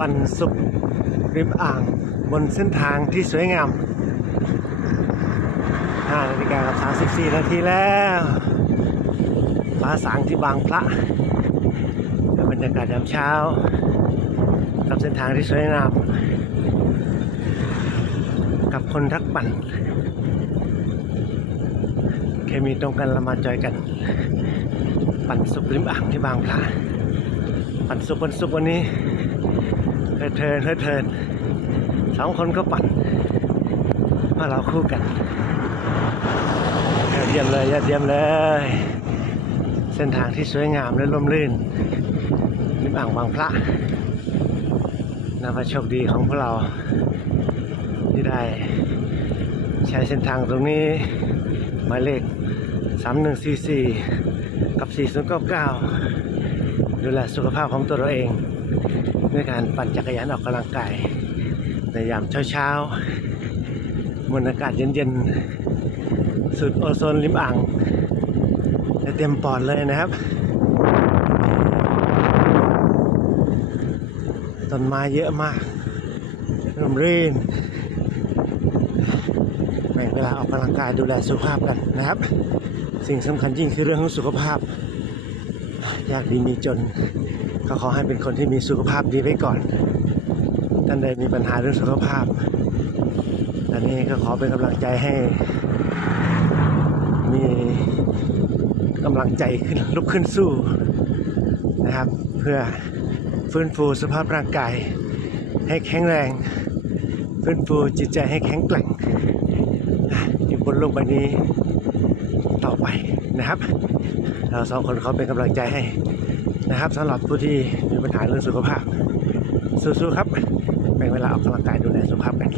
ปันสุขริมอ่างบนเส้นทางที่สวยงาม5นาฬิกากับ34 นาทีแล้วฟ้าสางที่บางพระบรรยากาศยามเช้ากับเส้นทางที่สวยงาม กับคนรักปั่น เคมีตรงกันเรามาจอยกัน ปั่นสุกริมอ่างที่บางพระปั่นสุกวันสุกวันนี้ เฮิดเทินเฮิดเทินสองคนก็ปั่นมาเราคู่กันยอดเยี่ยมเลยยอดเยี่ยมเลย เส้นทางที่สวยงามและร่มรื่นริมอ่างบางพระนับว่าโชคดีของพวกเราที่ได้ใช้เส้นทางตรงนี้หมายเลข 3144 กับ 4099 ดูแลสุขภาพของตัวเราเอง ด้วยการปั่นจักรยานออกกำลังกายในยามเช้าๆมวลอากาศเย็นๆ สุดโอโซนริมอ่างเต็มปอดเลยนะครับ ต้นไม้เยอะมากร่มรื่นแบ่งเวลาออกกำลังกายดูแลสุขภาพกันนะครับ สิ่งสำคัญยิ่งคือเรื่องของสุขภาพ ยากดีมีจน ก็ขอให้เป็นคนที่มีสุขภาพดีไว้ก่อน ท่านใดมีปัญหาเรื่องสุขภาพ อันนี้ก็ขอเป็นกำลังใจให้ มีกำลังใจขึ้นลุกขึ้นสู้นะครับ เพื่อฟื้นฟูสภาพร่างกาย ให้แข็งแรง ฟื้นฟูจิตใจให้แข็งแกร่งอยู่บนโลกใบนี้ อไปนะครับ เราสองคนเขาเป็นกำลังใจให้นะครับสำหรับผู้ที่มีปัญหาเรื่องสุขภาพสู้ๆครับแบ่งเวลาออกกำลังกายดูแลสุขภาพกัน